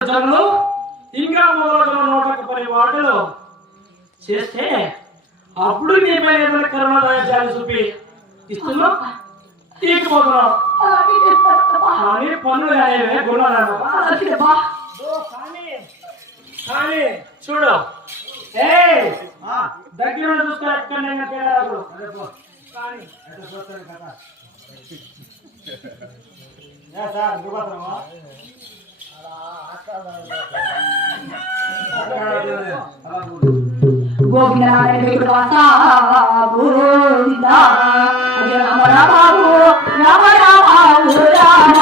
జనులు ఇంకా మొదలైన 110 వార్డులు చేస్తే అప్పుడు నీ పైన ఏదైనా కరుణ దయచాలి చూపి ఇస్తున్నాం తీయకపోతున్నాం కానీ పనులు అనేవే గుణాలు కానీ చూడు ఏ దగ్గర చూస్తే ఎక్కడ తేడాలు కానీ గోవింద గోవింద రామ రామావు రామ రామావు రామ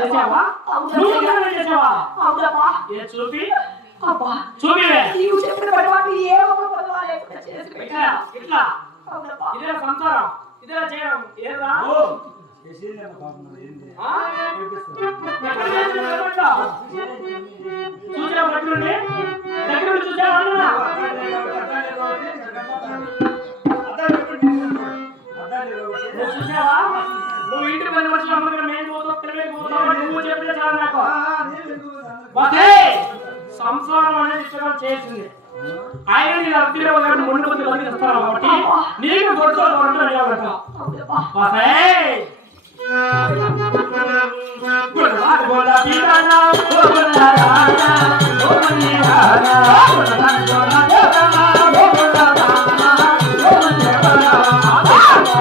చేసావా అవును. నువ్వు నిజమే చేసావా అవునమ్మా. ఏ చూపి అబ్బా చూపివే నీవు చెప్పిన పని వాటి ఏ ఒక్క పదవా లేకుండా చేసి ఇట్లా పెట్టా. ఇట్లా అవునమ్మా. ఇదే సంసారం ఇదే చేయడం ఏరా ఆ? ఎక్కడ చేసింది ఎక్కడ? చూసావా దగ్గరుండి దగ్గరుండి చూసావా అన్నా? నువ్వు చూసావా నువ్వు ఇంటికి పని వచ్చి అమ్మగా మేము పోతావు పిల్లలకి పోతావు అని నువ్వు చెప్పితే చాలు నాకు బసే సంసారం అనేది ఇష్టం చేసింది ఆయన నేను అర్థంలో ఉన్నట్టు ముందు కొద్ది మంది ఇస్తారు కాబట్టి నీకు గొడవలు కొట్టడం అడిగాబట్ట అవునమ్మా. బసే గొడవ గొడవ పీతానా ఓ గొడవ రానా ఓ మని రానా గొడవ గొడవ దేవనా ఓ గొడవ రానా ఓ మని రానా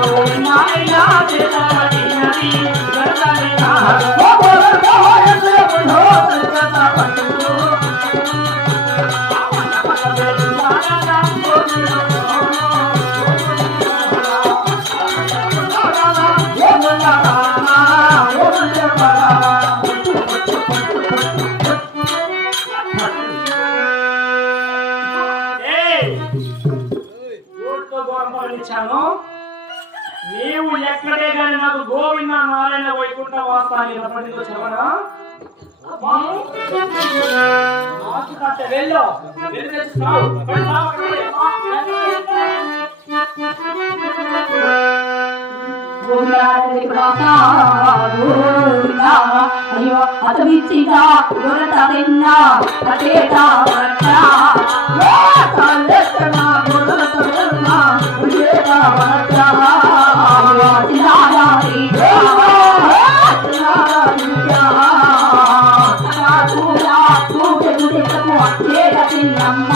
ఓ నాయనా దేవని నది గడతని రానా ఓ గొడవ ఓయసే బుఢో తలకతా పట్టు ఇచ్చాను నీవు ఎక్కడే కానీ నాకు గోవింద నారాయణ వైకుంఠ వాస్తాన్ని ఎప్పటికో చెప్పనా వెళ్ళు వెళ్ళి తెచ్చుతావు అయ్యో అతమిచ్చిగా గొడతన్న అటేట చిన్నమ్మ